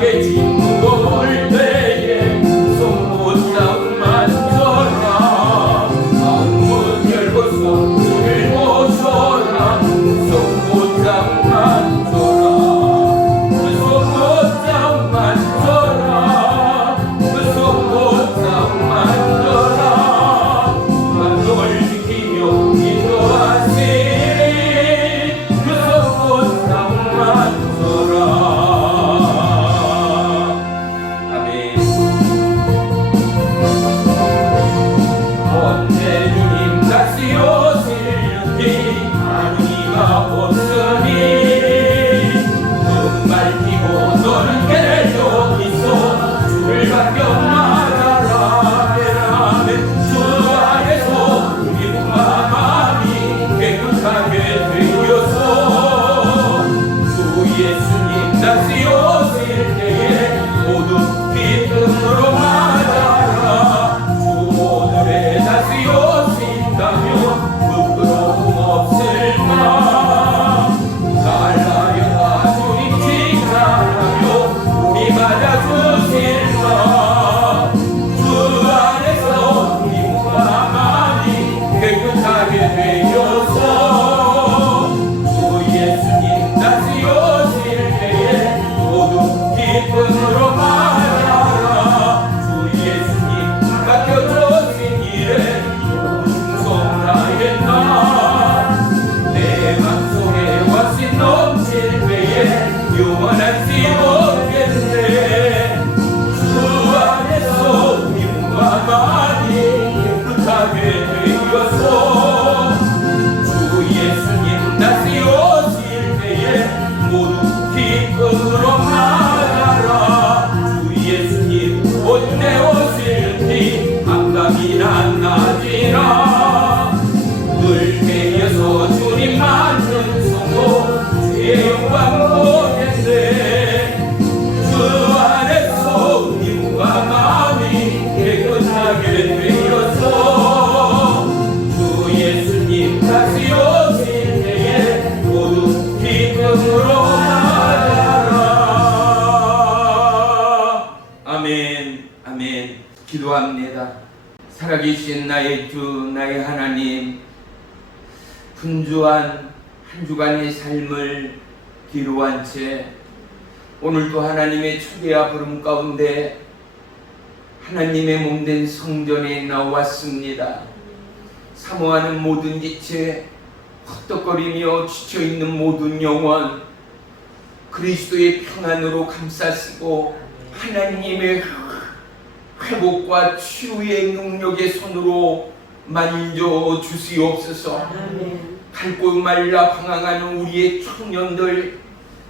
마지막에 진국을 때에 손못잡만 져라 마음문 열고서 주를 모셔라 손못잡만 져라 그 손못잡만 져라 그 손못잡만 져라 만동을 지키며 인도하신 그 손못잡만 져라. 언제 주님 다시 오실지 아니가 없으니 눈 밝히고 너는 계속 있어 주를 반겨 맞아라 주 안에서 우리 마음이 깨끗하게 되어서 주 예수님 다시 오실 때에 모두 기쁨으로 맞아라 주 오늘에 다시 오신다면 부끄러움 없을까 잘나여다 주님 칭찬하며 우리 맞아주실까 주 안에서 우리 마음이 깨끗하게 되어서 주 예수님 다시 오실 때에 모두 기쁨으로 맞아라 주 예수님 맡겨주신 일에 내 맘속에 와신 넘칠 때에 영원한지 모르겠네 주 안에서 우리 마음이 깨끗하게 되어서 주 예수님 다시 오실 때에 모두 기쁨으로 맞아라 주 예수님 언제 오실지 감당이 나지라 늘 매여서 주님 만든 성도 주의 영광 보겠네 주 안에서 우리 몸과 마음이 깨끗하게 되어서 주 예수님 다시 오실 때에 모두 기쁨으로 맞아라. 아멘. 아멘. 기도합니다. 살아계신 나의 주 나의 하나님, 분주한 한 주간의 삶을 뒤로한 채 오늘도 하나님의 초대와 부름 가운데 하나님의 몸된 성전에 나왔습니다. 사모하는 모든 지체, 헛떡거리며 지쳐있는 모든 영혼 그리스도의 평안으로 감싸시고 하나님의 회복과 치유의 능력의 손으로 만져 주시옵소서. 갈고 말라 방황하는 우리의 청년들,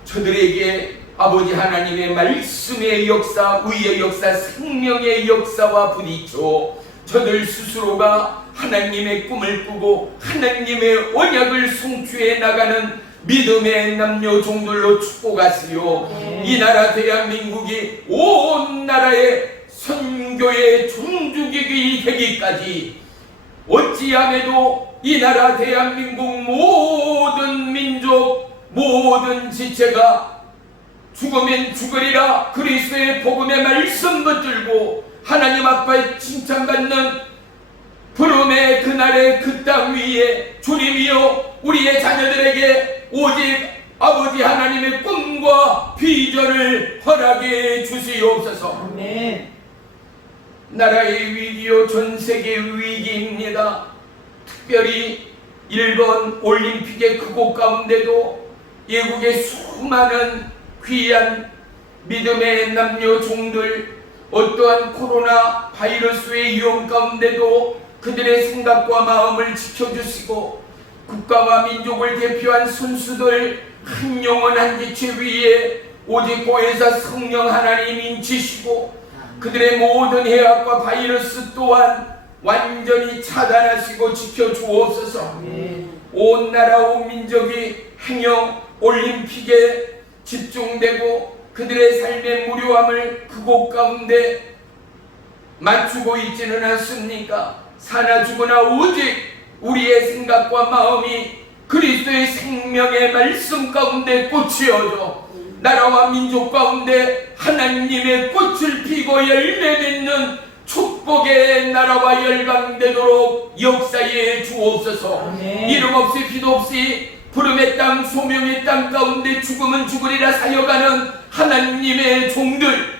저들에게 아버지 하나님의 말씀의 역사, 의의 역사, 생명의 역사와 부딪혀 저들 스스로가 하나님의 꿈을 꾸고 하나님의 언약을 성취해 나가는 믿음의 남녀 종들로 축복하시오. 이 나라 대한민국이 온 나라의 선교의 종주국이 되기까지 어찌함에도 이 나라 대한민국 모든 민족 모든 지체가 죽으면 죽으리라 그리스도의 복음의 말씀 붙들고 하나님 앞에 칭찬받는 부름의 그날의 그 땅 위에 주님이여 우리의 자녀들에게 오직 아버지 하나님의 꿈과 비전을 허락해 주시옵소서. 아멘. 나라의 위기요 전세계 위기입니다. 특별히 일본 올림픽의 그곳 가운데도 예국의 수많은 귀한 믿음의 남녀 종들 어떠한 코로나 바이러스의 위험 가운데도 그들의 생각과 마음을 지켜주시고 국가와 민족을 대표한 선수들 한 영혼 한 지체 위에 오직 보혜사 성령 하나님 인치시고 그들의 모든 해악과 바이러스 또한 완전히 차단하시고 지켜주옵소서. 온 나라 온 민족이 행여 올림픽에 집중되고 그들의 삶의 무료함을 그곳 가운데 맞추고 있지는 않습니까? 사나 죽으나 오직 우리의 생각과 마음이 그리스도의 생명의 말씀 가운데 꽂히어져 나라와 민족 가운데 하나님의 꽃을 피고 열매 맺는 축복의 나라와 열방되도록 역사에 주옵소서. 이름 없이 빛 없이 부름의 땅 소명의 땅 가운데 죽으면 죽으리라 사역하는 하나님의 종들,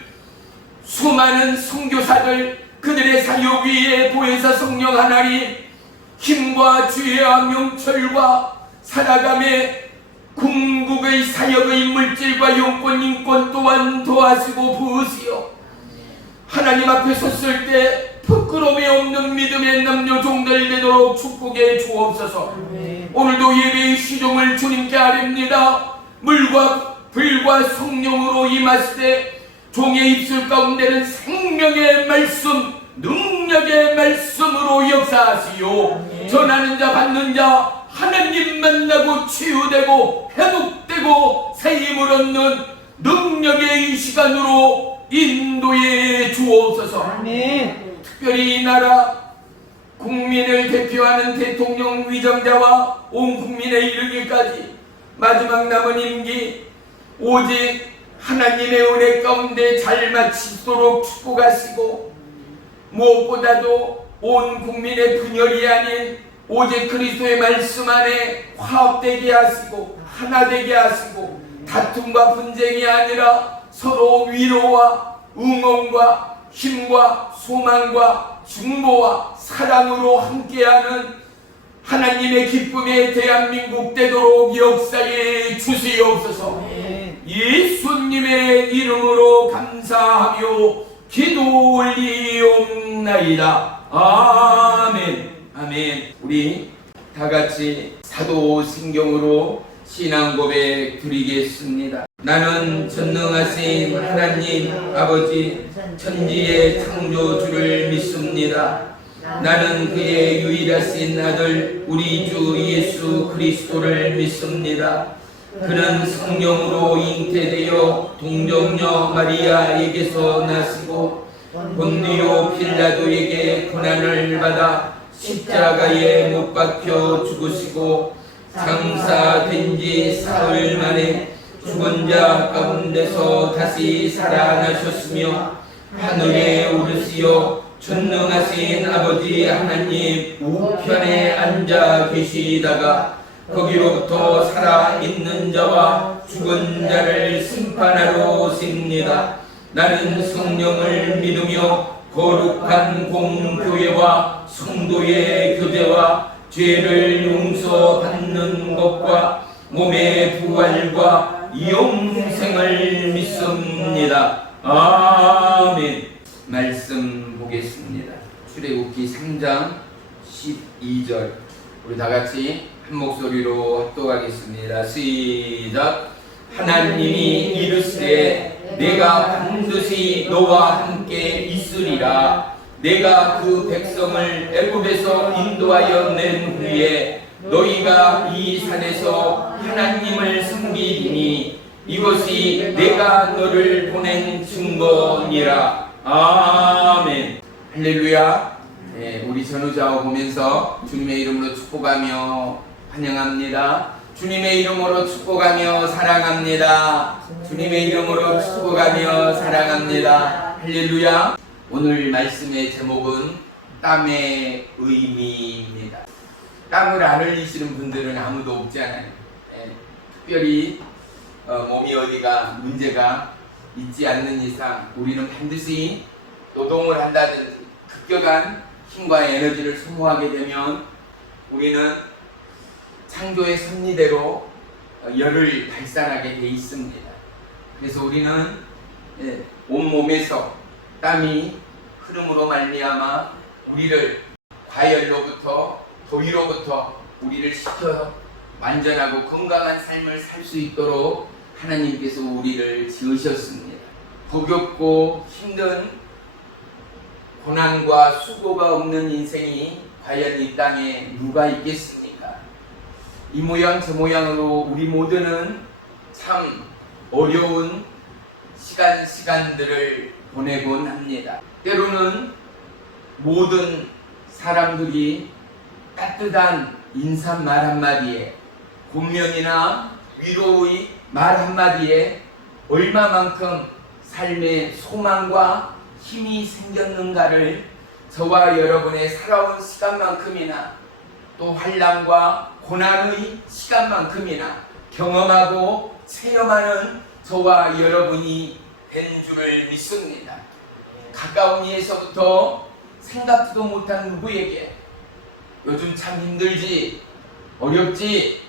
수많은 선교사들, 그들의 사역 위에 보혜사 성령 하나님 힘과 지혜와 명철과 살아감의 궁극의 사역의 물질과 영권 인권 또한 도와주고 부으시오. 하나님 앞에 섰을 때 부끄러움이 없는 믿음의 남녀 종들 되도록 축복해 주옵소서. 오늘도 예배의 시종을 주님께 아뢰옵니다. 물과 불과 성령으로 임하시되 종의 입술 가운데는 생명의 말씀, 능력의 말씀으로 역사하시오. 전하는 자 받는 자 하나님 만나고 치유되고 회복되고 새힘을 얻는 능력의 이 시간으로 인도해 주옵소서. 특별히 이 나라 국민을 대표하는 대통령 위정자와 온 국민에 이르기까지 마지막 남은 임기 오직 하나님의 은혜 가운데 잘 마치도록 축복하시고, 무엇보다도 온 국민의 분열이 아닌 오직 그리스도의 말씀 안에 화합되게 하시고 하나 되게 하시고, 다툼과 분쟁이 아니라 서로 위로와 응원과 힘과 소망과 중보와 사랑으로 함께하는 하나님의 기쁨의 대한민국 되도록 역사에 주시옵소서. 예수님의 이름으로 감사하며 기도 올리옵나이다. 아멘. 아멘. 우리 다같이 사도신경으로 신앙 고백 드리겠습니다. 나는 전능하신 하나님 아버지 천지의 창조주를 믿습니다. 나는 그의 유일하신 아들 우리 주 예수 그리스도를 믿습니다. 그는 성령으로 잉태되어 동정녀 마리아에게서 나시고 본디오 필라도에게 고난을 받아 십자가에 못 박혀 죽으시고 장사된 지 사흘 만에 죽은 자 가운데서 다시 살아나셨으며 하늘에 오르시어 전능하신 아버지 하나님 우편에 앉아 계시다가 거기로부터 살아있는 자와 죽은 자를 심판하러 오십니다. 나는 성령을 믿으며 거룩한 공교회와 성도의 교제와 죄를 용서받는 것과 몸의 부활과 영생을 믿습니다. 아멘. 말씀 보겠습니다. 출애굽기 3장 12절 우리 다같이 한 목소리로 합독하겠습니다. 시작. 하나님이 이르시되 내가 반드시 너와 함께 있으리라. 내가 그 백성을 애굽에서 인도하여 낸 후에 너희가 이 산에서 하나님을 섬기리니 이것이 내가 너를 보낸 증거니라. 아멘. 할렐루야. 네, 우리 전우자を보면서 주님의 이름으로 축복하며 환영합니다. 주님의 이름으로 축복하며 사랑합니다. 주님의 이름으로 축복하며 사랑합니다. 할렐루야. 오늘 말씀의 제목은 땀의 의미입니다. 땀을 안 흘리시는 분들은 아무도 없지 않아요. 특별히 몸이 어디가 문제가 있지 않는 이상 우리는 반드시 노동을 한다든지 급격한 힘과 에너지를 소모하게 되면 우리는 창조의 섭리대로 열을 발산하게 돼 있습니다. 그래서 우리는 온몸에서 땀이 흐름으로 말미암아 우리를 과열로부터 더위로부터 우리를 식혀 완전하고 건강한 삶을 살 수 있도록 하나님께서 우리를 지으셨습니다. 버겁고 힘든 고난과 수고가 없는 인생이 과연 이 땅에 누가 있겠습니까? 이 모양 저 모양으로 우리 모두는 참 어려운 시간들을 보내곤 합니다. 때로는 모든 사람들이 따뜻한 인사말 한마디에 곤면이나 위로의 말 한마디에 얼마만큼 삶의 소망과 힘이 생겼는가를 저와 여러분의 살아온 시간만큼이나 또 환난과 고난의 시간만큼이나 경험하고 체험하는 저와 여러분이 된 줄을 믿습니다. 가까운 이에서부터 생각지도 못한 누구에게 요즘 참 힘들지, 어렵지,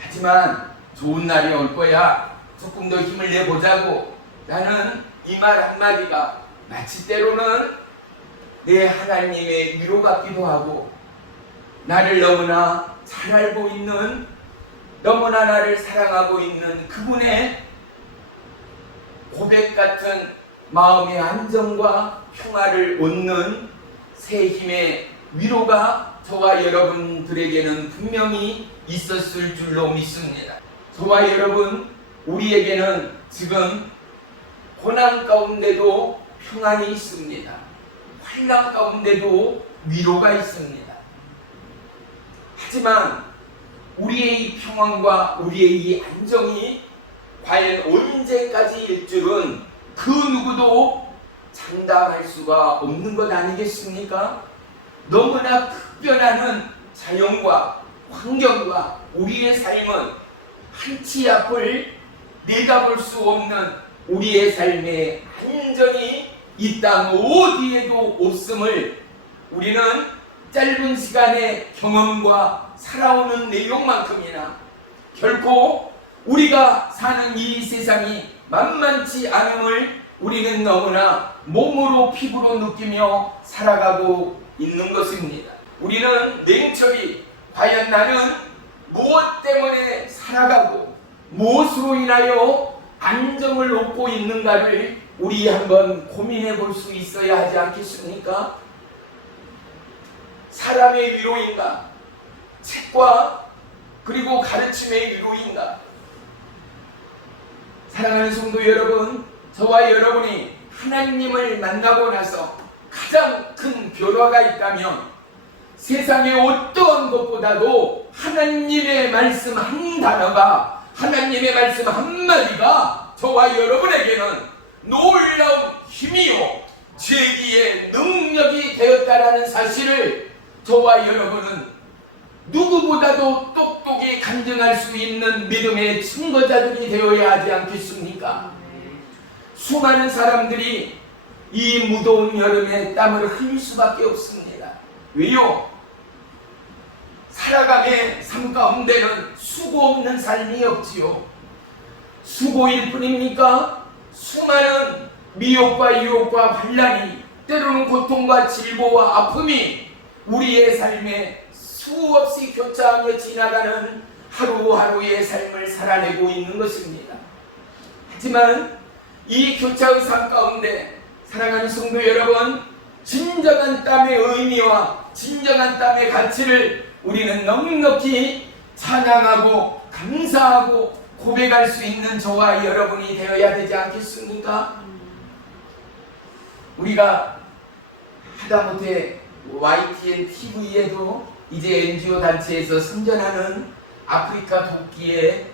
하지만 좋은 날이 올 거야, 조금 더 힘을 내보자고 라는 이 말 한마디가 마치 때로는 내 하나님의 위로 같기도 하고, 나를 너무나 잘 알고 있는, 너무나 나를 사랑하고 있는 그분의 고백 같은 마음의 안정과 평화를 얻는 새 힘의 위로가 저와 여러분들에게는 분명히 있었을 줄로 믿습니다. 저와 여러분, 우리에게는 지금 고난 가운데도 평안이 있습니다. 환난 가운데도 위로가 있습니다. 하지만 우리의 이 평안과 우리의 이 안정이 과연 언제까지일 줄은 그 누구도 장담할 수가 없는 것 아니겠습니까? 너무나 급변하는 자연과 환경과 우리의 삶은 한치 앞을 내다볼 수 없는 우리의 삶의 안정이 이 땅 어디에도 없음을 우리는 짧은 시간의 경험과 살아오는 내용만큼이나 결코 우리가 사는 이 세상이 만만치 않음을 우리는 너무나 몸으로 피부로 느끼며 살아가고 있는 것입니다. 우리는 냉철히 과연 나는 무엇 때문에 살아가고 무엇으로 인하여 안정을 얻고 있는가를 우리 한번 고민해 볼 수 있어야 하지 않겠습니까? 사람의 위로인가? 책과 그리고 가르침의 위로인가? 사랑하는 성도 여러분, 저와 여러분이 하나님을 만나고 나서 가장 큰 변화가 있다면 세상의 어떤 것보다도 하나님의 말씀 한 단어가, 하나님의 말씀 한마디가 저와 여러분에게는 놀라운 힘이요 제기의 능력이 되었다라는 사실을 저와 여러분은 누구보다도 똑똑히 간증할 수 있는 믿음의 증거자들이 되어야 하지 않겠습니까? 수많은 사람들이 이 무더운 여름에 땀을 흘릴 수밖에 없습니다. 왜요? 살아감의 삶 가운데는 수고 없는 삶이 없지요. 수고일 뿐입니까? 수많은 미혹과 유혹과 환난이, 때로는 고통과 질고와 아픔이 우리의 삶에 수없이 교차하며 지나가는 하루하루의 삶을 살아내고 있는 것입니다. 하지만 이 교차의 삶 가운데 사랑하는 성도 여러분, 진정한 땀의 의미와 진정한 땀의 가치를 우리는 넉넉히 찬양하고 감사하고 고백할 수 있는 저와 여러분이 되어야 되지 않겠습니까? 우리가 하다못해 YTN TV에도 이제 NGO 단체에서 선전하는 아프리카 돕기의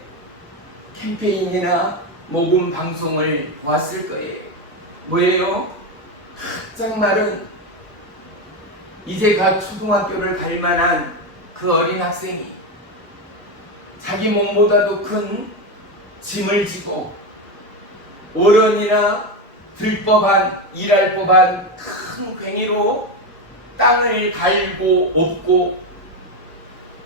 캠페인이나 모금 방송을 보았을 거예요. 뭐예요? 한장말은 이제 갓 초등학교를 갈 만한 그 어린 학생이 자기 몸보다도 큰 짐을 지고 어른이나 들법한, 일할 법한 큰 괭이로 땅을 갈고 엎고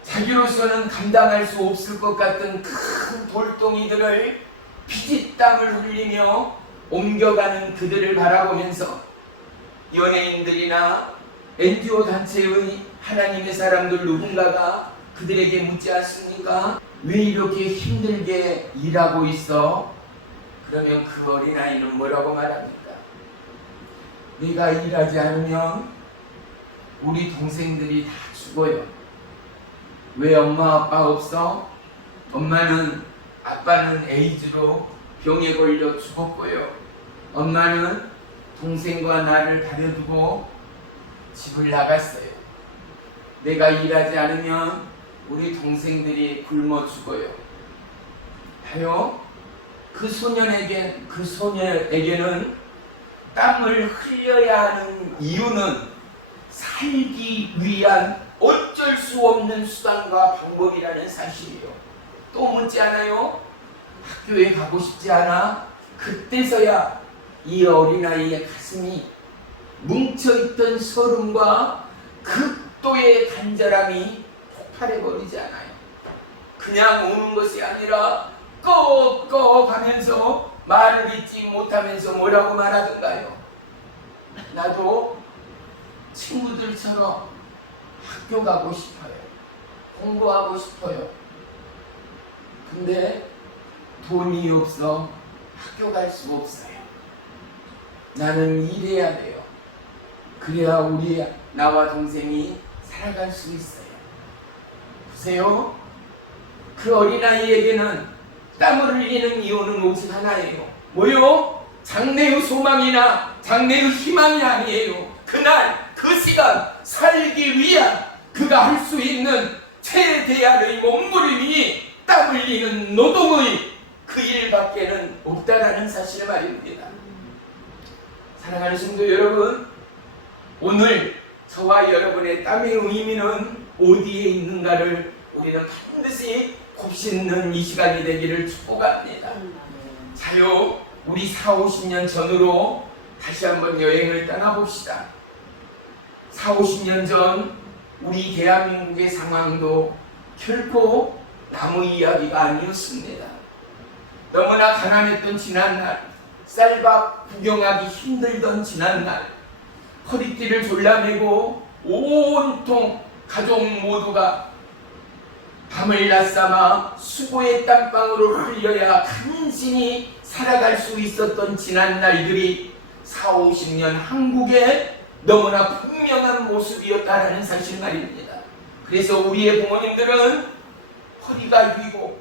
자기로서는 감당할 수 없을 것 같은 큰 돌덩이들을 피짓땀을 흘리며 옮겨가는 그들을 바라보면서 연예인들이나 NGO 단체의 하나님의 사람들 누군가가 그들에게 묻지 않습니까? 왜 이렇게 힘들게 일하고 있어? 그러면 그 어린아이는 뭐라고 말합니까? 네가 일하지 않으면 우리 동생들이 다 죽어요. 왜 엄마 아빠 없어? 아빠는 에이즈로 병에 걸려 죽었고요. 엄마는 동생과 나를 가려두고 집을 나갔어요. 내가 일하지 않으면 우리 동생들이 굶어 죽어요. 봐요. 그 소녀에게는 땀을 흘려야 하는 이유는 살기 위한 어쩔 수 없는 수단과 방법이라는 사실이에요. 또 묻지 않아요? 학교에 가고 싶지 않아? 그때서야 이 어린아이의 가슴이 뭉쳐있던 서름과 극도의 간절함이 폭발해버리지 않아요. 그냥 우는 것이 아니라 꺽꺽 하면서 말을 잇지 못하면서 뭐라고 말하던가요? 나도 친구들처럼 학교 가고 싶어요. 공부하고 싶어요. 근데 돈이 없어 학교 갈 수 없어요. 나는 일해야 돼요. 그래야 나와 동생이 살아갈 수 있어요. 보세요. 그 어린아이에게는 땀을 흘리는 이유는 오직 하나예요. 뭐요? 장래의 소망이나 장래의 희망이 아니에요. 그날 그 시간 살기 위한 그가 할 수 있는 최대한의 몸부림이 땀 흘리는 노동의 그 일밖에는 없다라는 사실 말입니다. 사랑하는 성도 여러분, 오늘 저와 여러분의 땀의 의미는 어디에 있는가를 우리는 반드시 곱씹는 이 시간이 되기를 축복합니다. 자요, 우리 40-50년 전으로 다시 한번 여행을 떠나봅시다. 40-50년 전 우리 대한민국의 상황도 결코 남의 이야기가 아니었습니다. 너무나 가난했던 지난날, 쌀밥 구경하기 힘들던 지난날, 허리띠를 졸라매고 온통 가족 모두가 밤을 낮삼아 수고의 땀방울을 흘려야 간신히 살아갈 수 있었던 지난 날들이 40-50년 한국의 너무나 분명한 모습이었다라는 사실 말입니다. 그래서 우리의 부모님들은 허리가 휘고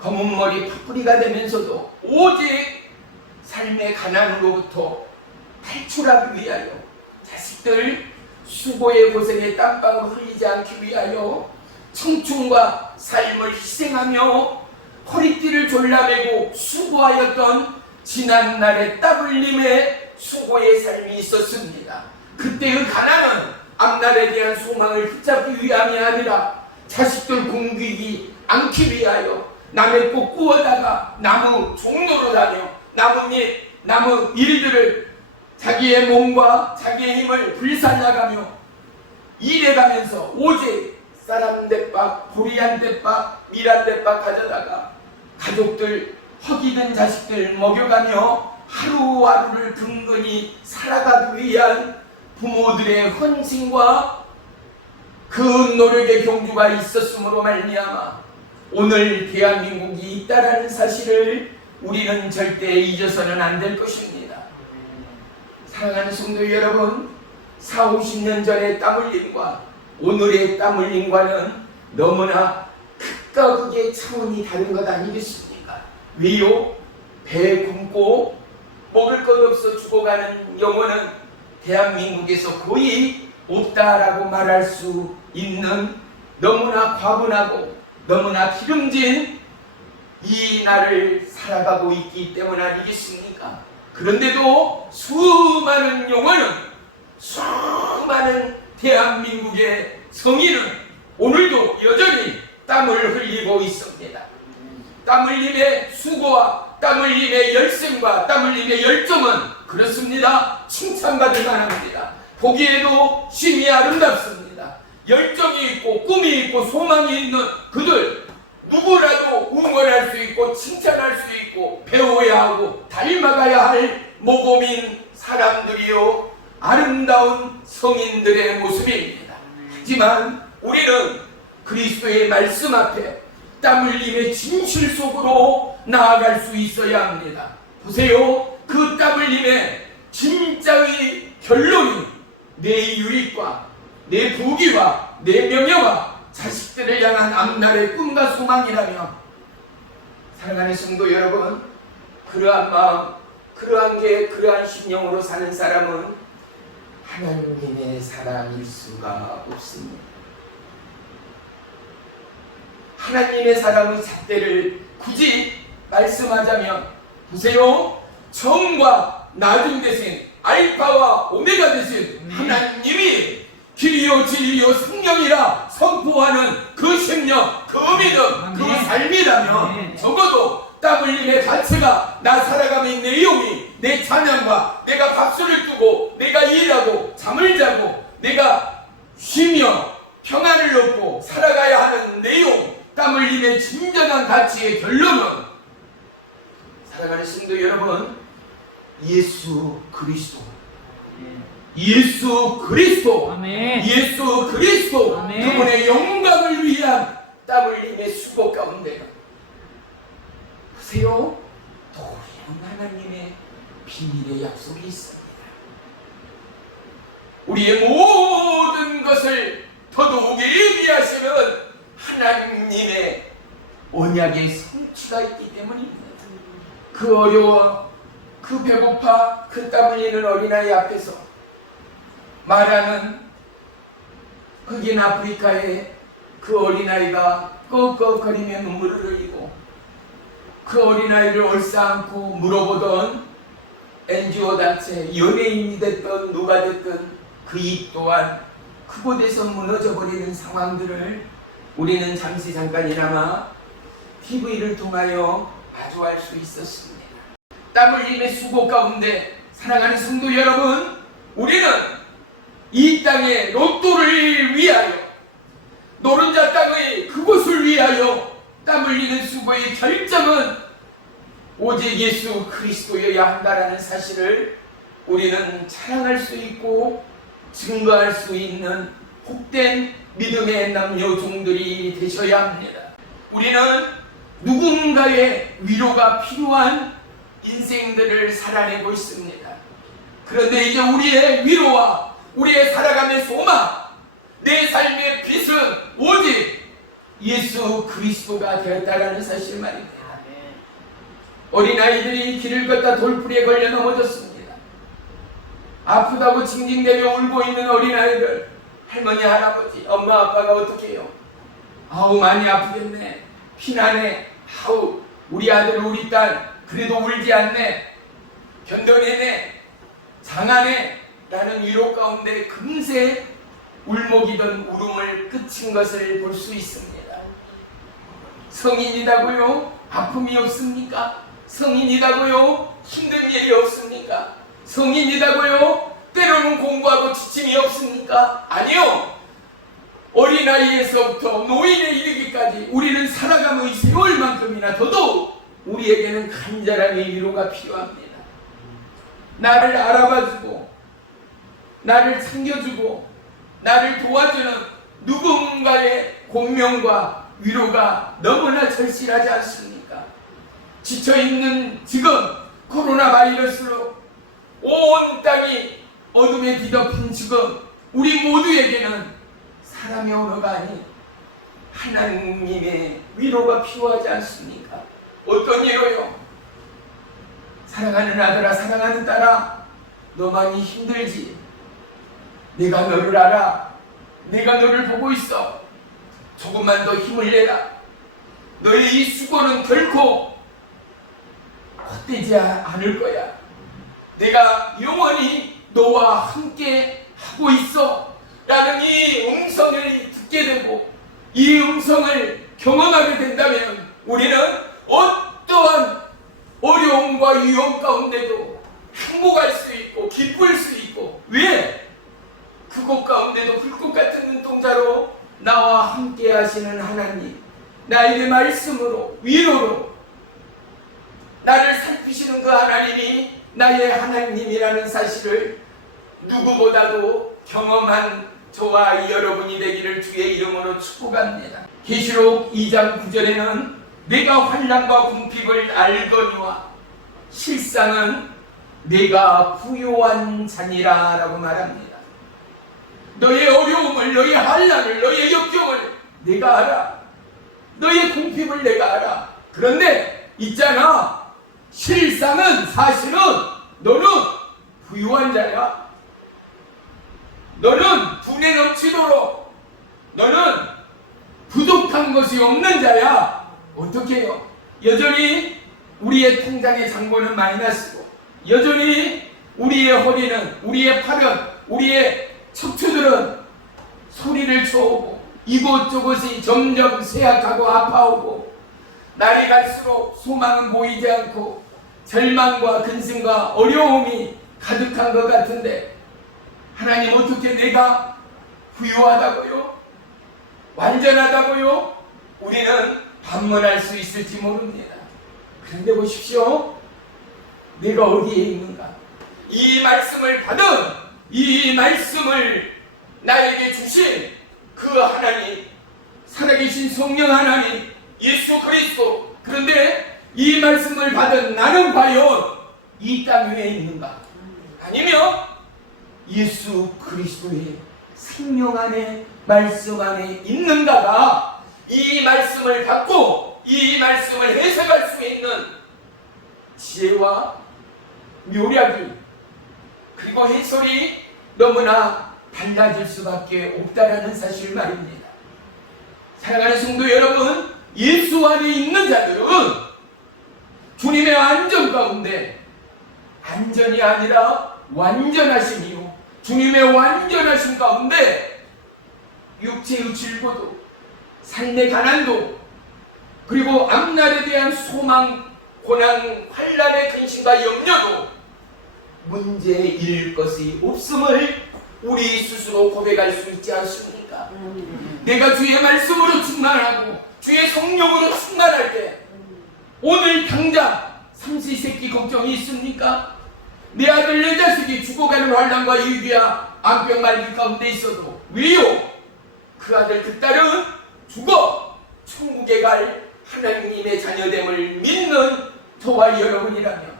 검은 머리 파뿌리가 되면서도 오직 삶의 가난으로부터 탈출하기 위하여 자식들 수고의 고생에 땀방울 흘리지 않기 위하여 청춘과 삶을 희생하며 허리띠를 졸라매고 수고하였던 지난날의 땀 흘림의 수고의 삶이 있었습니다. 그때의 가난은 앞날에 대한 소망을 붙잡기 위함이 아니라 자식들 굶기지 않기 위하여 남의 꽃 구워다가 나무 종로로 다녀 나뭇잎, 나무 일들을 자기의 몸과 자기의 힘을 불살라가며 일해가면서 오직 쌀 대박, 보리 한 대박, 밀 한 대박 가져다가 가족들, 허기든 자식들 먹여가며 하루하루를 근근히 살아가기 위한 부모들의 헌신과 그 노력의 경주가 있었으므로 말미암아 오늘 대한민국이 있다라는 사실을 우리는 절대 잊어서는 안 될 것입니다. 사랑하는 성도 여러분, 40-50년 전의 땀 흘림과 오늘의 땀 흘림과는 너무나 극과 극의 차원이 다른 것 아니겠습니까? 왜요? 배 굶고 먹을 것 없어 죽어가는 영혼은 대한민국에서 거의 없다라고 말할 수 있는 너무나 과분하고 너무나 기름진 이 날을 살아가고 있기 때문 아니겠습니까? 그런데도 수많은 영혼은, 수많은 대한민국의 성인은 오늘도 여전히 땀을 흘리고 있습니다. 땀 흘림의 수고와 땀 흘림의 열심과 땀 흘림의 열정은 그렇습니다. 칭찬받을 만합니다. 보기에도 심히 아름답습니다. 열정이 있고 꿈이 있고 소망이 있는 그들 누구라도 응원할 수 있고 칭찬할 수 있고 배워야 하고 닮아가야 할 모범인 사람들이요 아름다운 성인들의 모습입니다. 하지만 우리는 그리스도의 말씀 앞에 땀 흘림의 진실 속으로 나아갈 수 있어야 합니다. 보세요. 그 땀 흘림의 진짜의 결론이 내 유익과 내 부귀와 내 명예와 자식들을 향한 앞날의 꿈과 소망이라며 사랑하는 성도 여러분, 그러한 마음, 그러한 게 그러한 심령으로 사는 사람은 하나님의 사람일 수가 없습니다. 하나님의 사람의 잣대를 굳이 말씀하자면 보세요. 처음과 나중 되신 알파와 오메가 되신 하나님이 길이요 진리요 생명이라 선포하는 그 생명, 그 믿음, 그 삶이라면 적어도 땀 흘림의 자체가 나 살아가는 내용이 내 찬양과 내가 박수를 두고 내가 일하고 잠을 자고 내가 쉬며 평안을 얻고 살아가야 하는 내용, 땀 흘림의 진정한 가치의 결론은 살아가는 성도 여러분, 예수 그리스도, 예수 그리스도, 아멘. 예수 그리스도, 아멘. 그분의 영광을 위한 땀 흘림의 수고 가운데 보세요. 놀라운 하나님의 비밀의 약속이 있습니다. 우리의 모든 것을 더더욱 예비하시는 하나님의 언약의 성취가 있기 때문입니다. 그 어려워, 그 배고파, 그 땀 흘리는 어린아이 앞에서 말하는 흑인 아프리카의 그 어린아이가 꺽꺽거리며 눈물을 흘리고 그 어린아이를 얼싸안고 물어보던 NGO 단체, 연예인이 됐든 누가 됐든 그 입 또한 그곳에서 무너져버리는 상황들을 우리는 잠깐이나마 TV를 통하여 마주할 수 있었습니다. 땀 흘림의 수고 가운데 사랑하는 성도 여러분, 우리는 이 땅의 로또를 위하여, 노른자 땅의 그곳을 위하여 땀 흘리는 수고의 결정은 오직 예수 그리스도여야 한다라는 사실을 우리는 자랑할 수 있고 증거할 수 있는 복된 믿음의 남녀 종들이 되셔야 합니다. 우리는 누군가의 위로가 필요한 인생들을 살아내고 있습니다. 그런데 이제 우리의 위로와 우리의 살아감의 소망, 내 삶의 빛은 오직 예수 그리스도가 되었다라는 사실 말입니다. 어린아이들이 길을 걷다 돌풀이에 걸려 넘어졌습니다. 아프다고 징징대며 울고 있는 어린아이들, 할머니, 할아버지, 엄마, 아빠가 어떻게 해요? 아우, 많이 아프겠네, 피나네, 아우, 우리 아들, 우리 딸 그래도 울지 않네, 견뎌내네, 장하네 라는 위로 가운데 금세 울먹이던 울음을 그친 것을 볼 수 있습니다. 성인이다고요? 아픔이 없습니까? 성인이다고요? 힘든 일이 없습니까? 성인이다고요? 때로는 공부하고 지침이 없습니까? 아니요. 어린아이에서부터 노인에 이르기까지 우리는 살아감의 세월만큼이나 더더욱 우리에게는 간절한 위로가 필요합니다. 나를 알아봐주고 나를 챙겨주고 나를 도와주는 누군가의 공명과 위로가 너무나 절실하지 않습니까? 지쳐있는 지금 코로나 바이러스로 온 땅이 어둠에 뒤덮인 지금 우리 모두에게는 사람의 언어가 아닌 하나님의 위로가 필요하지 않습니까? 어떤 위로요? 사랑하는 아들아, 사랑하는 딸아, 너 많이 힘들지? 내가 너를 알아. 내가 너를 보고 있어. 조금만 더 힘을 내라. 너의 이 수고는 결코 헛되지 않을 거야. 내가 영원히 너와 함께 하고 있어 라는 이 음성을 듣게 되고 이 음성을 경험하게 된다면 우리는 어떠한 어려움과 위험 가운데도 행복할 수 있고 기쁠 수 있고, 왜? 그곳 가운데도 불꽃 같은 눈동자로 나와 함께 하시는 하나님, 나에게 말씀으로 위로로 나를 살피시는 그 하나님이 나의 하나님이라는 사실을 누구보다도 경험한 저와 여러분이 되기를 주의 이름으로 축복합니다. 계시록 2장 9절에는 내가 환난과 궁핍을 알거니와 실상은 내가 부요한 자니라 라고 말합니다. 너의 어려움을, 너의 환난을, 너의 역경을 내가 알아. 너의 궁핍을 내가 알아. 그런데 있잖아, 실상은, 사실은 너는 부유한 자야. 너는 분에 넘치도록, 너는 부족한 것이 없는 자야. 어떻게 해요? 여전히 우리의 통장의 잔고는 마이너스고 여전히 우리의 허리는, 우리의 팔은, 우리의 척추들은 소리를 쳐오고 이곳저곳이 점점 쇠약하고 아파오고 날이 갈수록 소망은 보이지 않고 절망과 근심과 어려움이 가득한 것 같은데 하나님 어떻게 내가 부유하다고요? 완전하다고요? 우리는 반문할 수 있을지 모릅니다. 그런데 보십시오. 내가 어디에 있는가? 이 말씀을 받은, 이 말씀을 나에게 주신 그 하나님, 살아계신 성령 하나님, 예수 그리스도. 그런데 이 말씀을 받은 나는 과연 이 땅 위에 있는가? 아니면 예수 그리스도의 생명 안에, 말씀 안에 있는가가 이 말씀을 받고 이 말씀을 해석할 수 있는 지혜와 묘략이, 그리고 해설이 너무나 달라질 수밖에 없다라는 사실 말입니다. 사랑하는 성도 여러분, 예수 안에 있는 자들은 주님의 안전 가운데, 안전이 아니라 완전하심이요, 주님의 완전하심 가운데 육체의 질고도, 삶의 가난도, 그리고 앞날에 대한 소망, 고난, 환난의 근심과 염려도 문제일 것이 없음을 우리 스스로 고백할 수 있지 않습니까? 내가 주의 말씀으로 충만하고 주의 성령으로 충만할 때 오늘 당장 삼시세끼 걱정이 있습니까? 내 아들 내 자식이 죽어가는 환난과 위기와 암병 말기 가운데 있어도 왜요? 그 아들 그 딸은 죽어 천국에 갈 하나님의 자녀됨을 믿는 저와 여러분이라면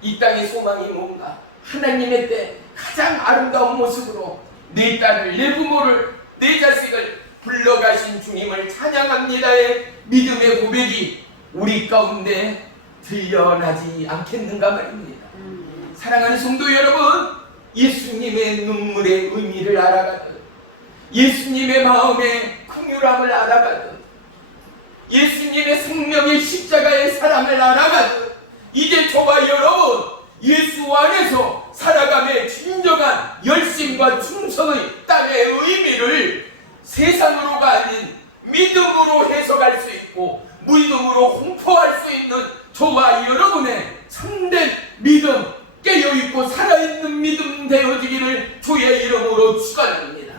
이 땅의 소망이 뭔가? 하나님의 때 가장 아름다운 모습으로 내 딸을, 내 부모를, 내 자식을 불러가신 주님을 찬양합니다의 믿음의 고백이 우리 가운데 들려나지 않겠는가 말입니다. 사랑하는 성도 여러분, 예수님의 눈물의 의미를 알아가듯, 예수님의 마음의 긍휼함을 알아가듯, 예수님의 생명의 십자가의 사랑을 알아가듯, 이제 저와 여러분 예수 안에서 살아감의 진정한 열심과 충성의 땅의 의미를 세상으로가 아닌 믿음으로 해석할 수 있고 믿음으로 홍포할 수 있는 저와 여러분의 참된 믿음, 깨어있고 살아있는 믿음 되어지기를 주의 이름으로 축원합니다.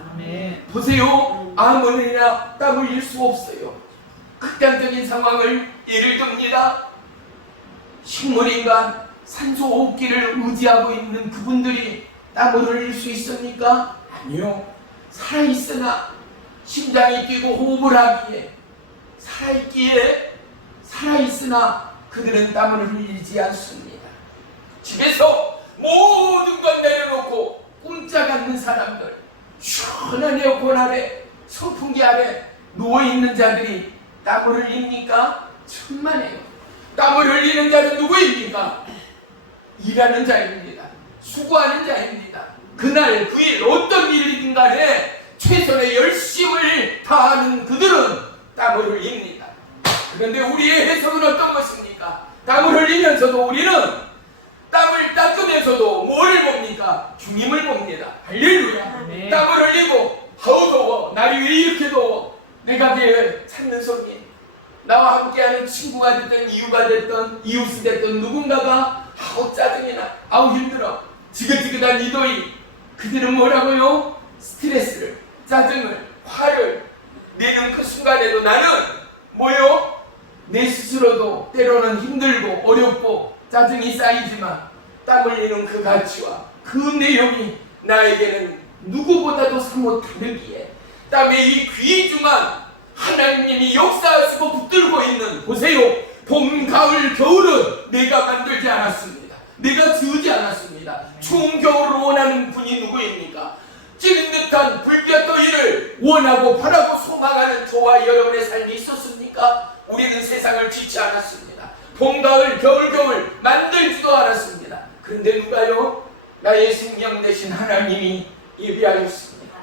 보세요. 아무나 땀 흘릴 수 없어요. 극단적인 상황을 예를 듭니다. 식물인간, 산소 호흡기를 의지하고 있는 그분들이 땀을 흘릴 수 있습니까? 아니요. 살아있으나 심장이 뛰고 호흡을 하기에, 살아있으나 그들은 땀을 흘리지 않습니다. 집에서 모든 걸 내려놓고 꼼짝 않는 사람들, 시원한 에어컨 아래, 선풍기 아래 누워있는 자들이 땀을 흘립니까? 천만에요. 땀을 흘리는 자는 누구입니까? 일하는 자입니다. 수고하는 자입니다. 그날 그 일 어떤 일이든 간에 최선의 열심을 다하는 그들은 땀을 흘립니다. 그런데 우리의 해석은 어떤 것입니까? 땀을 흘리면서도 우리는 땀을 닦으면서도 뭐를 봅니까? 주님을 봅니다. 할렐루야. 네. 땀을 흘리고 아우 더워, 날이 왜 이렇게 더워, 내가 내 찾는 손님, 나와 함께하는 친구가 됐든 이유가 됐든 이웃이 됐든 누군가가 아우 짜증이나, 아우 힘들어, 지긋지긋한 이 더위, 그들은 뭐라고요? 스트레스를, 짜증을, 화를 내는 그 순간에도 나는 뭐요? 내 스스로도 때로는 힘들고 어렵고 짜증이 쌓이지만 땀 흘리는 그 가치와 그 내용이 나에게는 누구보다도 사뭇 다르기에 땀의 이 귀중한 하나님이 역사하시고 붙들고 있는, 보세요. 봄, 가을, 겨울은 내가 만들지 않았습니다. 내가 지우지 않았습니다. 추운 겨울을 원하는 분이 누구입니까? 찌는 듯한 불볕 더위를 원하고 바라고 소망하는 저와 여러분의 삶이 있었습니까? 우리는 세상을 짓지 않았습니다. 봄, 가을, 겨울 만들지도 않았습니다. 그런데 누가요? 나의 생명 되신 하나님이 예비하였습니다.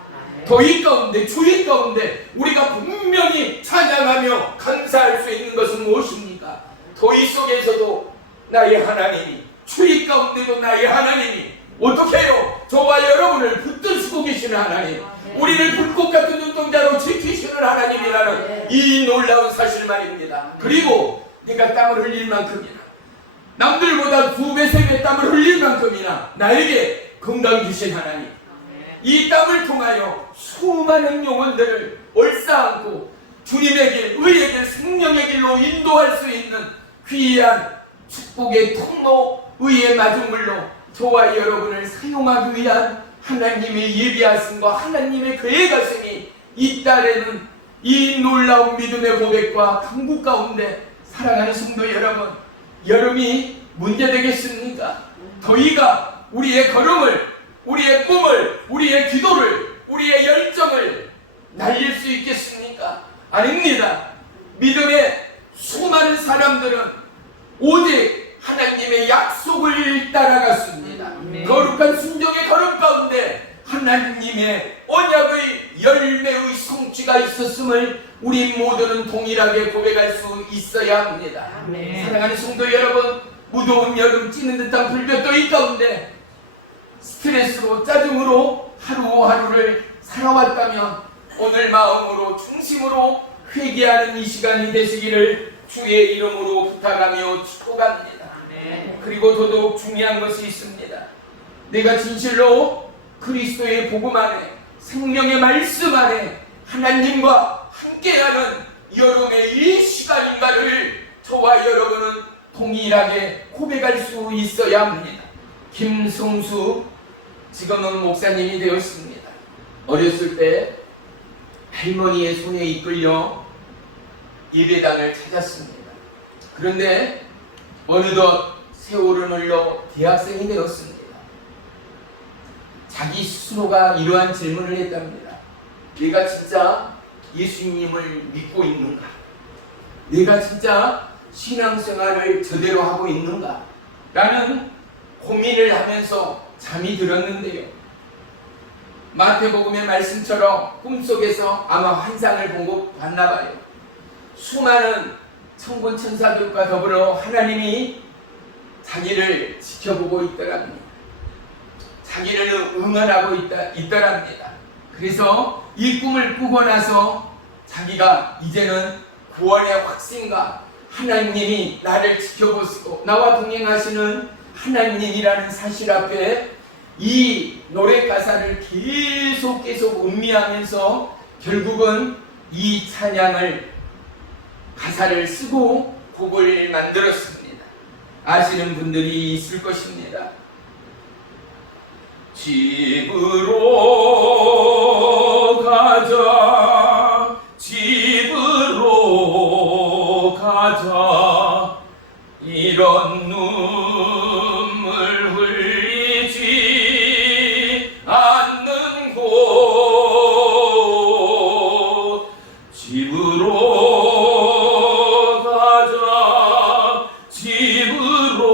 더위 가운데, 추위 가운데 우리가 분명히 찬양하며 감사할 수 있는 것은 무엇입니까? 더위 속에서도 나의 하나님이, 추위 가운데도 나의 하나님이 어떻게 해요? 저와 여러분을 붙드시고 계시는 하나님, 우리를 불꽃 같은 눈동자로 지키시는 하나님이라는 이 놀라운 사실 말입니다. 그리고 내가 땀을 흘릴 만큼이나, 남들보다 2배, 3배 땀을 흘릴 만큼이나 나에게 건강 주신 하나님, 이 땀을 통하여 수많은 영혼들을 얼싸안고 주님의 길, 의의 길, 생명의 길로 인도할 수 있는 귀한 축복의 통로, 의의 마중물로 저와 여러분을 사용하기 위한 하나님의 예비하심과 하나님의 계획하심이 있다라는 이 놀라운 믿음의 고백과 강구 가운데 사랑하는 성도 여러분, 여름이 문제되겠습니까? 더위가 우리의 걸음을, 우리의 꿈을, 우리의 기도를, 우리의 열정을 날릴 수 있겠습니까? 아닙니다. 믿음의 수많은 사람들은 오직 하나님의 약속을 따라갔습니다. 거룩한 순종의 걸음 가운데 하나님의 언약의 열매의 성취가 있었음을 우리 모두는 동일하게 고백할 수 있어야 합니다. 사랑하는 성도 여러분, 무더운 여름 찌는 듯한 불볕더위 가운데 스트레스로, 짜증으로 하루하루를 살아왔다면 오늘 마음으로, 중심으로 회개하는 이 시간이 되시기를 주의 이름으로 부탁하며 축복합니다. 그리고 더더욱 중요한 것이 있습니다. 내가 진실로 그리스도의 복음 안에, 생명의 말씀 안에 하나님과 함께하는 여름의 이 시간인가를 저와 여러분은 동일하게 고백할 수 있어야 합니다. 김성수 지금은 목사님이 되었습니다. 어렸을 때 할머니의 손에 이끌려 예배당을 찾았습니다. 그런데 어느덧 세월은 흘러 대학생이 되었습니다. 자기 스스로가 이러한 질문을 했답니다. 내가 진짜 예수님을 믿고 있는가? 내가 진짜 신앙생활을 제대로 하고 있는가? 라는 고민을 하면서 잠이 들었는데요. 마태복음의 말씀처럼 꿈속에서 아마 환상을 봤나봐요. 수많은 천군 천사들과 더불어 하나님이 자기를 지켜보고 있더랍니다. 자기를 응원하고 있더랍니다. 그래서 이 꿈을 꾸고 나서 자기가 이제는 구원의 확신과 하나님이 나를 지켜보시고 나와 동행하시는 하나님이라는 사실 앞에 이 노래 가사를 계속 음미하면서 결국은 이 찬양을 가사를 쓰고 곡을 만들었습니다. 아시는 분들이 있을 것입니다. 집으로 가자, 집으로 가자, 이런 눈물 흘리지 않는 곳, 집으로 가자, 집으로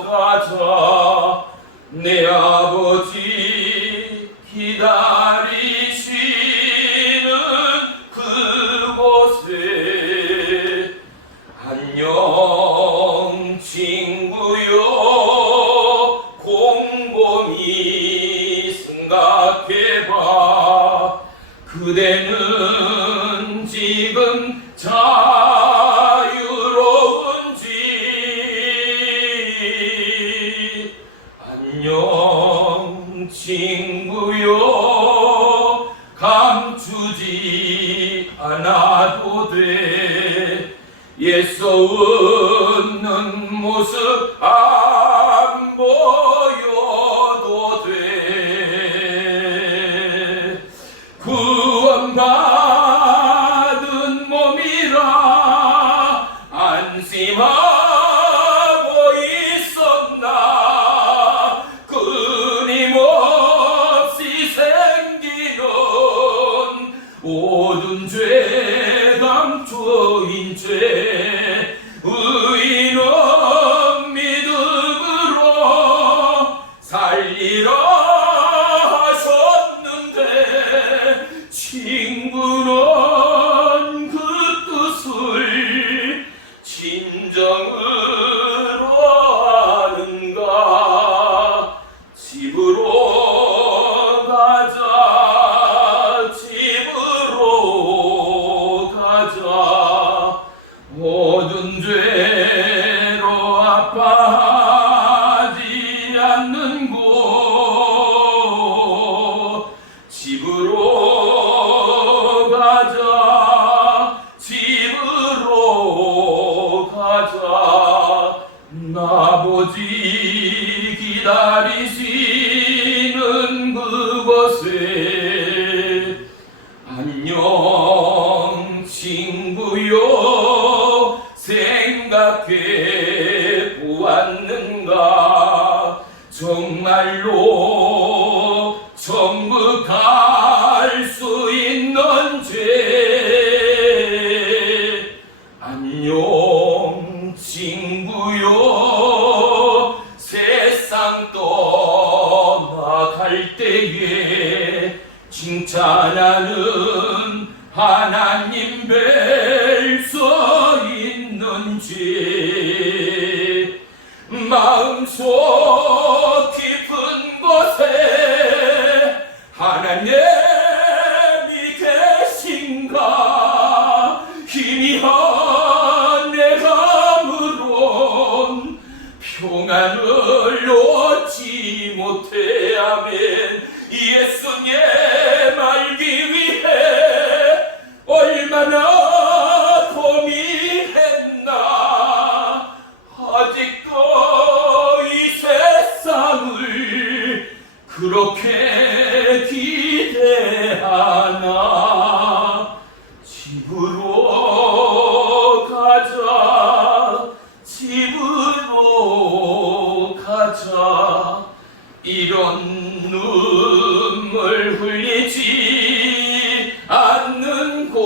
가자, 내 아버지 기다리시는 그곳에 안녕 친구여 곰곰이 생각해봐. 그대는 지금 자유로운지. 안녕 친구여 감추지 않아도 돼. 애써 웃는 모습 안 보여도 돼. 구원받은 몸이라 안심하고 있었나. 끊임없이 생기는 모든 죄 감추인 죄 의인은 믿음으로 살리라 하셨는데 친구는 그 뜻을 아버지 기다리시는 그곳에 안녕 친구요 생각해 보았는가 정말로 천국 갈 수 있는지 안녕 친구요 세상 떠나갈 때에 칭찬하는 하나님 뵐 수 있는지 마음속 깊은 곳에 하나님이 계신가 희미한 내 감으론 평안을 얻지 못해 아멘 예수님 알기 위해 얼마나 고민했나 아직도 이 세상을 그렇게 기대하나 집으로 가자 집으로 가자 이런 눈물 흘리지 않는 곳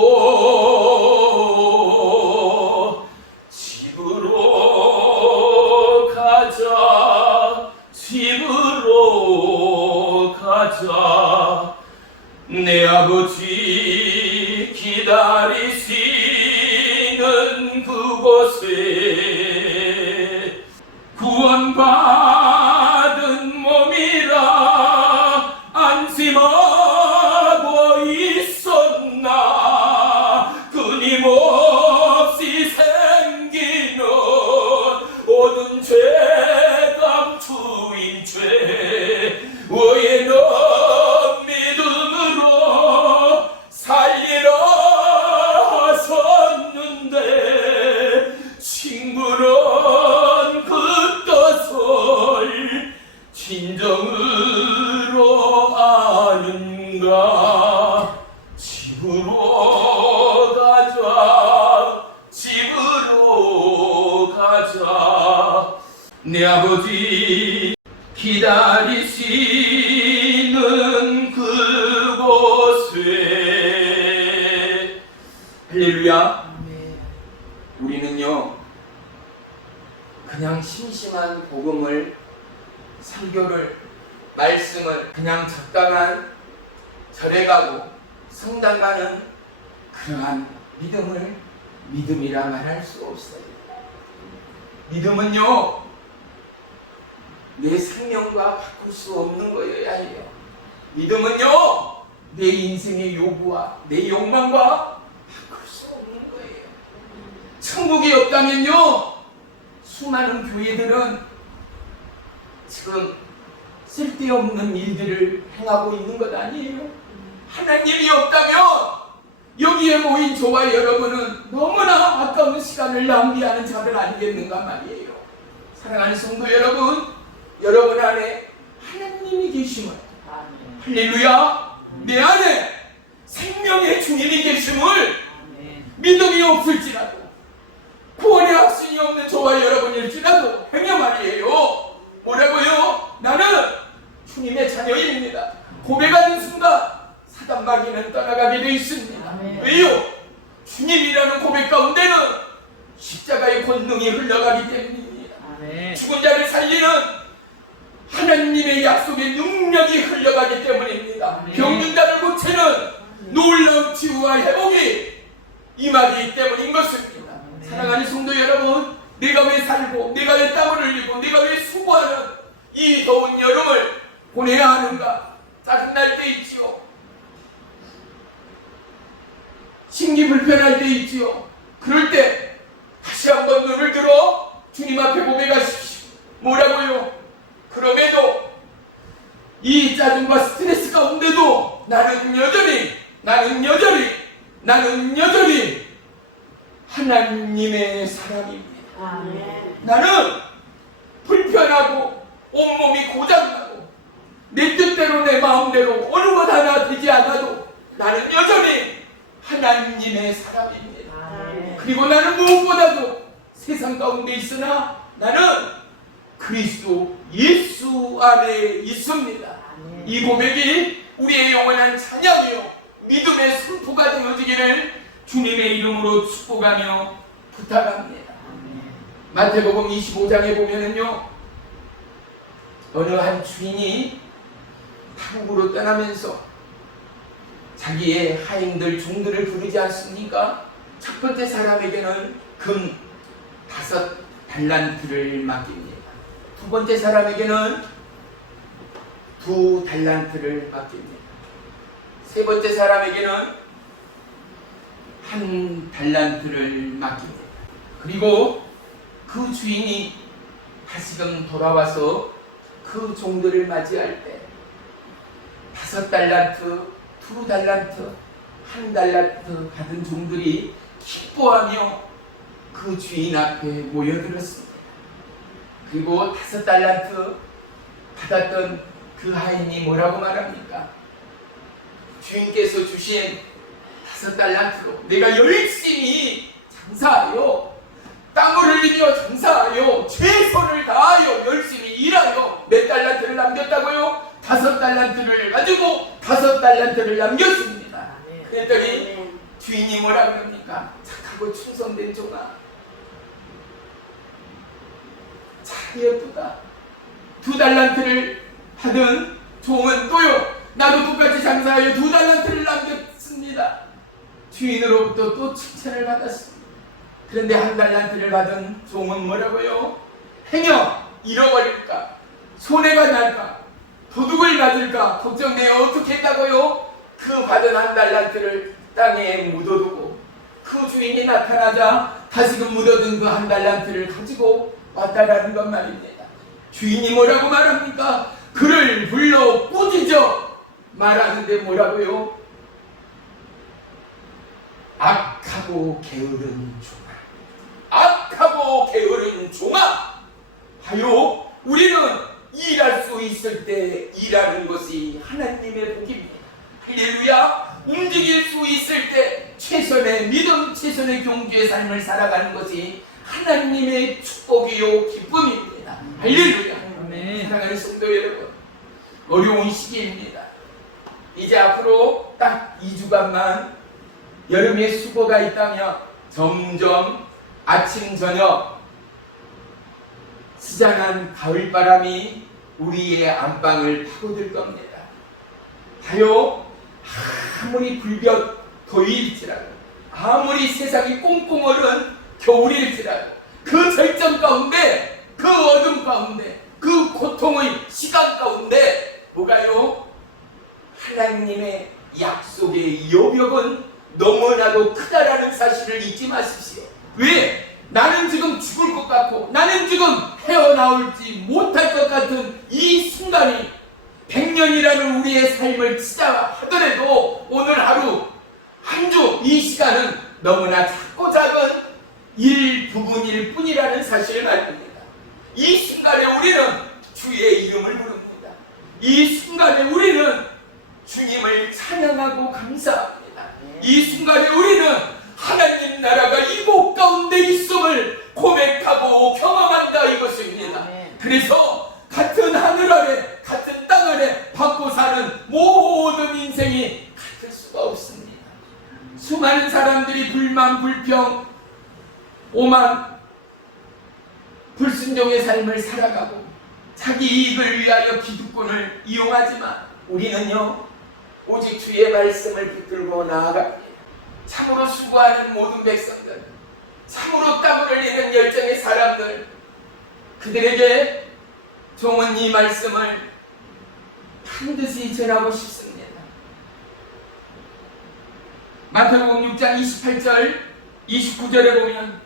집으로 가자 집으로 가자 내 아버지 기다리시는 그곳에 구원받은 몸이라 안심하고 있었나 끊임없이 생기는 모든 죄 감추인 죄 의에는 믿음으로 살리러 하셨는데 친구는 그 뜻을 진정으로 아는가 집으로 가자 집으로 가자 내 아버지 기다리시는 그곳에 할렐루야 우리는요 그냥 심심한 복음을 설교를 말씀을 그냥 적당한 절에 가고 성당 가는 그러한 믿음을 믿음이라 말할 수 없어요. 믿음은요 내 생명과 바꿀 수 없는 거여야 해요. 믿음은요 내 인생의 요구와 내 욕망과 바꿀 수 없는 거예요. 천국이 없다면요 수많은 교회들은 지금 쓸데없는 일들을 행하고 있는 것 아니에요. 하나님이 없다면 여기에 모인 저와 여러분은 너무나 아까운 시간을 낭비하는 자들 아니겠는가 말이에요. 사랑하는 성도 여러분, 여러분 안에 하나님이 계심을 할렐루야 내 안에 생명의 주인이 계심을 믿음이 없을지라도 구원의 확신이 없는 저와 여러분일지라도 행여 말이에요. 뭐라고요? 나는 주님의 자녀입니다. 고백하는 순간 사단 마귀는 떠나가게 되어 있습니다. 아멘. 왜요? 주님이라는 고백 가운데는 십자가의 권능이 흘러가기 때문입니다. 아멘. 죽은 자를 살리는 하나님의 약속의 능력이 흘러가기 때문입니다. 아멘. 병든 자를 고치는 놀라운 치유와 회복이 임하기 때문인 것입니다. 아멘. 사랑하는 성도 여러분, 내가 왜 살고 내가 왜 땀을 흘리고 내가 왜 수고하는 이 더운 여름을 보내야 하는가? 짜증날 때 있지요. 심기 불편할 때 있지요. 그럴 때 다시 한번 눈을 들어 주님 앞에 고백하십시오. 뭐라고요? 그럼에도 이 짜증과 스트레스 가운데도 나는 여전히 하나님의 사람입니다. 아멘. 나는 불편하고 온몸이 고장나고 내 뜻대로 내 마음대로 어느 것 하나 되지 않아도 나는 여전히 하나님의 사람입니다. 그리고 나는 무엇보다도 세상 가운데 있으나 나는 그리스도 예수 안에 있습니다. 이 고백이 우리의 영원한 찬양이요 믿음의 선포가 되어지기를 주님의 이름으로 축복하며 부탁합니다. 마태복음 25장에 보면은요, 어느 한 주인이 타국으로 떠나면서 자기의 하인들 종들을 부르지 않습니까? 첫 번째 사람에게는 금 5달란트를 맡깁니다. 두 번째 사람에게는 2달란트를 맡깁니다. 세 번째 사람에게는 1달란트를 맡깁니다. 그리고 그 주인이 다시금 돌아와서 그 종들을 맞이할 때 5달란트, 2달란트, 1달란트 받은 종들이 기뻐하며 그 주인 앞에 모여들었습니다. 그리고 5달란트 받았던 그 하인이 뭐라고 말합니까? 주인께서 주신 5달란트로 내가 열심히 장사하여 땀을 흘리며 장사하여 최선을 다하여 열심히 일하여 몇 달란트를 남겼다고요? 5달란트를 가지고 5달란트를 남겼습니다. 그랬더니 주인이 뭐라 그럽니까? 착하고 충성된 종아, 참 예쁘다. 2달란트를 받은 종은 또요, 나도 똑같이 장사하여 2달란트를 남겼습니다. 주인으로부터 또 칭찬을 받았습니다. 그런데 1달란트를 받은 종은 뭐라고요? 행여 잃어버릴까? 손해가 날까? 도둑을 맞을까? 걱정되어 어떻게 했다고요? 그 받은 1달란트를 땅에 묻어두고 그 주인이 나타나자 다시금 묻어둔 그 1달란트를 가지고 왔다라는 것 말입니다. 주인이 뭐라고 말합니까? 그를 불러 꾸짖어 말하는데 뭐라고요? 악하고 게으른 종아, 악하고 게으른 종아, 하여 우리는 일할 수 있을 때 일하는 것이 하나님의 복입니다. 할렐루야. 움직일 수 있을 때 최선의 믿음, 최선의 경주의 삶을 살아가는 것이 하나님의 축복이요 기쁨입니다. 할렐루야. 아멘. 사랑하는 성도 여러분, 어려운 시기입니다. 이제 앞으로 딱 2주간만 여름의 수고가 있다면 점점 아침 저녁 시장한 가을바람이 우리의 안방을 파고들 겁니다. 하여 아무리 불볕 더위일지라도, 아무리 세상이 꽁꽁 얼은 겨울일지라도 그 절정 가운데, 그 어둠 가운데, 그 고통의 시간 가운데 뭐가요? 하나님의 약속의 여력은 너무나도 크다라는 사실을 잊지 마십시오. 왜? 나는 지금 죽을 것 같고 나는 지금 헤어나올지 못할 것 같은 이 순간이 100년이라는 우리의 삶을 치자 하더라도 오늘 하루 한 주 이 시간은 너무나 작고 작은 일부분일 뿐이라는 사실을 말입니다. 이 순간에 우리는 주의 이름을 부릅니다. 이 순간에 우리는 주님을 찬양하고 감사합니다. 이 순간에 우리는 하나님 나라가 이곳 가운데 있음을 고백하고 경험한다 이것입니다. 그래서 같은 하늘 아래, 같은 땅 아래 받고 사는 모든 인생이 같을 수가 없습니다. 수많은 사람들이 불만, 불평, 오만, 불순종의 삶을 살아가고 자기 이익을 위하여 기득권을 이용하지만 우리는요, 오직 주의 말씀을 붙들고 나아갑니다. 참으로 수고하는 모든 백성들, 참으로 땀을 흘리는 열정의 사람들, 그들에게 종은 이 말씀을 반드시 전하고 싶습니다. 마태복음 6장 28절 29절에 보면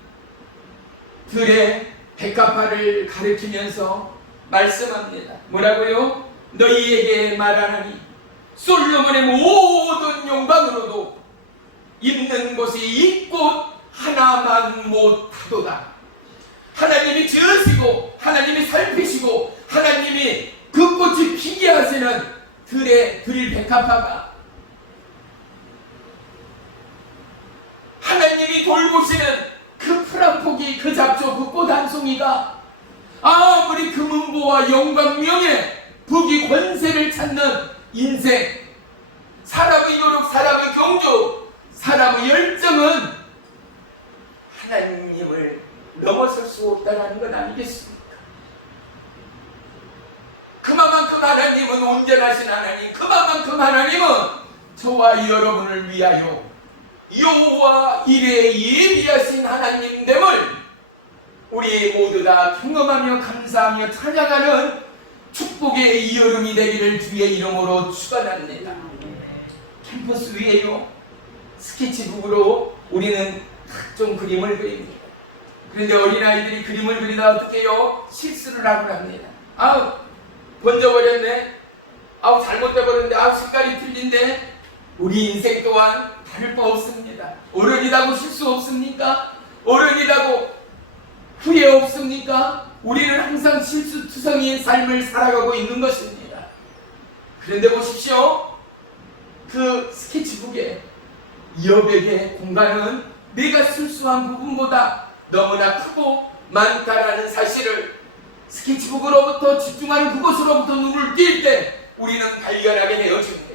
들의 백합화를 가리키면서 말씀합니다. 뭐라고요? 너희에게 말하노니 솔로몬의 모든 영광으로도 있는 곳이 이 꽃 하나만 못하도다. 하나님이 지으시고 하나님이 살피시고 하나님이 그 꽃이 피게 하시는 들의 백합화가, 하나님이 돌보시는 그 풀 한 포기, 그 잡초, 그 꽃 한 송이가 아무리 금은보와 영광 명예 부귀 권세를 찾는 인생, 사람의 노력, 사람의 경주, 사람의 열정은 하나님을 넘어설 수 없다는 것 아니겠습니까? 그만큼 하나님은 온전하신 하나님, 그만큼 하나님은 저와 여러분을 위하여 여호와 이레 예비하신 하나님됨을 우리 모두 다 경험하며 감사하며 찬양하는 축복의 이 여름이 되기를 주의 이름으로 축원합니다. 캠퍼스 위에요, 스케치북으로 우리는 각종 그림을 그립니다. 그런데 어린아이들이 그림을 그리다 어떻게 해요? 실수를 하고 합니다. 아우, 번져버렸네. 아우, 잘못돼버렸는데. 아우, 색깔이 틀린데. 우리 인생 또한 다를 바 없습니다. 어른이라고 실수 없습니까? 어른이라고 후회 없습니까? 우리는 항상 실수투성이의 삶을 살아가고 있는 것입니다. 그런데 보십시오. 그 스케치북에 여백의 공간은 내가 실수한 부분보다 너무나 크고 많다라는 사실을 스케치북으로부터 집중하는 그것으로부터 눈을 띌 때 우리는 발견하게 되어집니다.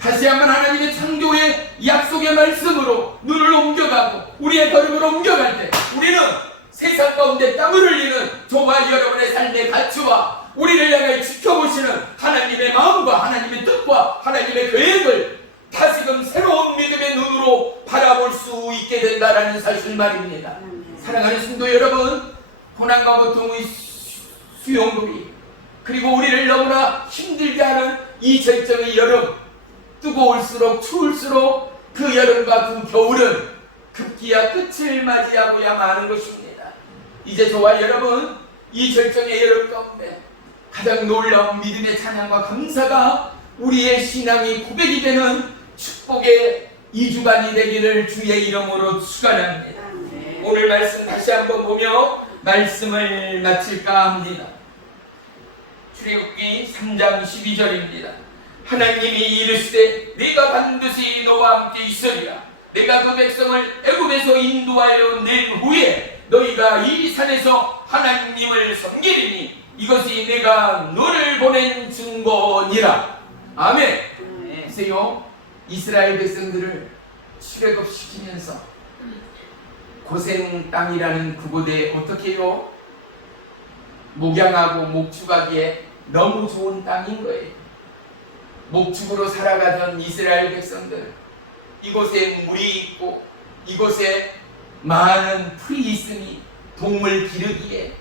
다시 한번 하나님의 창조의 약속의 말씀으로 눈을 옮겨가고 우리의 걸음을 옮겨갈 때 우리는 세상 가운데 땀을 흘리는 저와 여러분의 삶의 가치와 우리를 향해 지켜보시는 하나님의 마음과 하나님의 뜻과 하나님의 계획을 다시금 새로운 믿음의 눈으로 바라볼 수 있게 된다는 사실 말입니다. 사랑하는 성도 여러분, 고난과 고통의 수용돌이, 그리고 우리를 너무나 힘들게 하는 이 절정의 여름, 뜨거울수록 추울수록 그 여름과 그 겨울은 급기야 끝을 맞이하고야 마는 것입니다. 이제 저와 여러분, 이 절정의 여름 가운데 가장 놀라운 믿음의 찬양과 감사가 우리의 신앙이 고백이 되는 축복의 2주간이 되기를 주의 이름으로 축원합니다. 오늘 말씀 다시 한번 보며 말씀을 마칠까 합니다. 출애굽기 3장 12절입니다. 하나님이 이르시되 내가 반드시 너와 함께 있으리라. 내가 그 백성을 애굽에서 인도하여 낸 후에 너희가 이 산에서 하나님을 섬기리니 이것이 내가 너를 보낸 증거니라. 아멘. 보세요. 이스라엘 백성들을 출애굽시키면서 고생 땅이라는 그곳에 어떻게 해요? 목양하고 목축하기에 너무 좋은 땅인 거예요. 목축으로 살아가던 이스라엘 백성들, 이곳에 물이 있고 이곳에 많은 풀이 있으니 동물 기르기에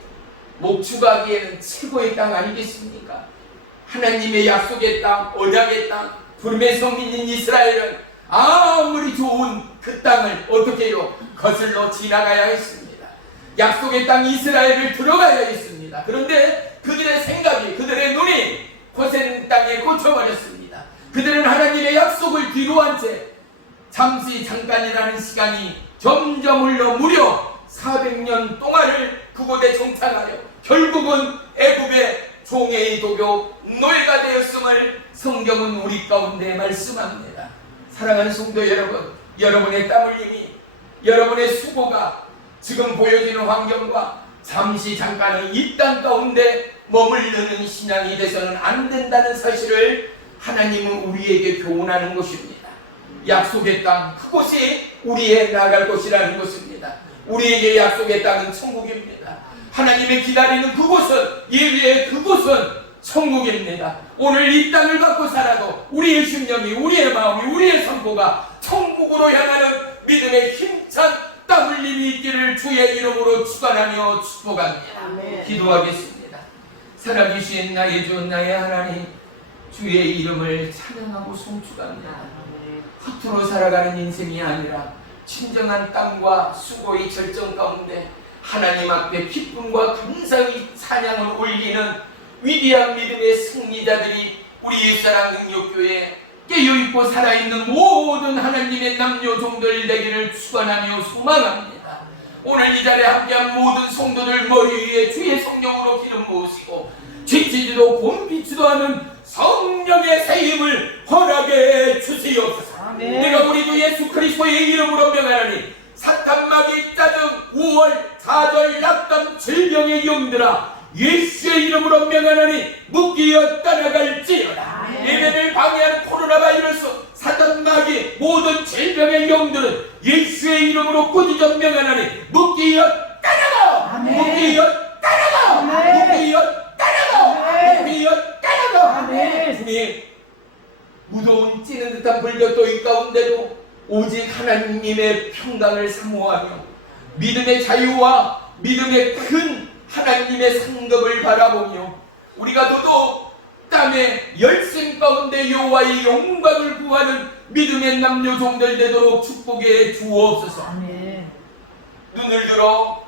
목축하기에는 최고의 땅 아니겠습니까? 하나님의 약속의 땅, 언약의 땅, 부름의 성민인 이스라엘은 아무리 좋은 그 땅을 어떻게 해요? 거슬러 지나가야 했습니다. 약속의 땅 이스라엘을 들어가야 했습니다. 그런데 그들의 생각이, 그들의 눈이 고센 땅에 꽂혀버렸습니다. 그들은 하나님의 약속을 뒤로한 채 잠깐이라는 시간이 점점 흘러 무려 400년 동안을 그곳에 정착하여 결국은 애굽의 종의 도교 노예가 되었음을 성경은 우리 가운데 말씀합니다. 사랑하는 성도 여러분, 여러분의 땀 흘림이, 여러분의 수고가 지금 보여지는 환경과 잠깐의 이 땅 가운데 머무르는 신앙이 돼서는 안 된다는 사실을 하나님은 우리에게 교훈하는 것입니다. 약속의 땅, 그곳이 우리의 나갈 곳이라는 것입니다. 우리에게 약속의 땅은 천국입니다. 하나님의 기다리는 그곳은, 예배의 그곳은 천국입니다. 오늘 이 땅을 갖고 살아도 우리의 심령이, 우리의 마음이, 우리의 선포가 천국으로 향하는 믿음의 힘찬 땀 흘림이 있기를 주의 이름으로 축원하며 축복합니다. 아멘. 기도하겠습니다. 살아계신 나의 주 나의 하나님, 주의 이름을 찬양하고 송축합니다. 허투루 살아가는 인생이 아니라 진정한 땀과 수고의 절정 가운데 하나님 앞에 기쁨과 감사의 찬양을 올리는 위대한 믿음의 승리자들이 우리 옛사랑 능력교회 깨어있고 살아있는 모든 하나님의 남녀 종들 되기를 축원하며 소망합니다. 오늘 이 자리에 함께한 모든 성도들 머리 위에 주의 성령으로 기름 부으시고 지치지도 곤비치도 않은 성령의 세임을 허락해 주시옵소서. 내가 우리 주 예수 그리스도의 이름으로 명하노니 사탄 마귀 짜증 우월 좌절 낙담 질병의 영들아 예수의 이름으로 명하노니 묶이어 떠나갈지어다. 예배를 방해한 코로나 바이러스 사탄 마귀 모든 질병의 영들은 예수의 이름으로 꾸짖어 명하노니 묶이어 떠나가 묶이어 떠나가 묶이어 떠나가 묶이어 떠나가. 주님, 무더운 찌는 듯한 불볕도이 가운데도 오직 하나님의 평강을 사모하며 믿음의 자유와 믿음의 큰 하나님의 상급을 바라보며 우리가 더더욱 땅의 열심 가운데 여호와의 영광을 구하는 믿음의 남녀 종들 되도록 축복해 주옵소서. 눈을 들어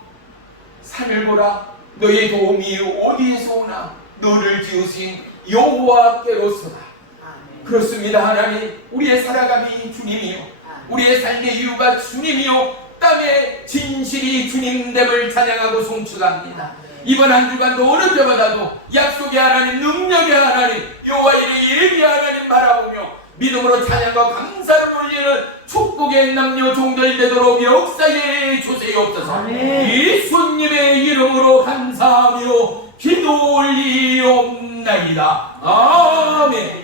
산을 보라. 너의 도움이 어디에서 오나 너를 지으신 여호와께로서다. 그렇습니다. 하나님, 우리의 살아감이 주님이요 우리의 삶의 이유가 주님이요 땅의 진실이 주님됨을 찬양하고 송축합니다. 이번 한 주간도 어느 때마다도 약속의 하나님, 능력의 하나님, 여호와의 예비의 하나님 바라보며 믿음으로 찬양과 감사를 올리는 축복의 남녀 종들 되도록 역사해 주시옵소서. 예수님의 이름으로 감사하며 기도 올리옵나이다. 아멘.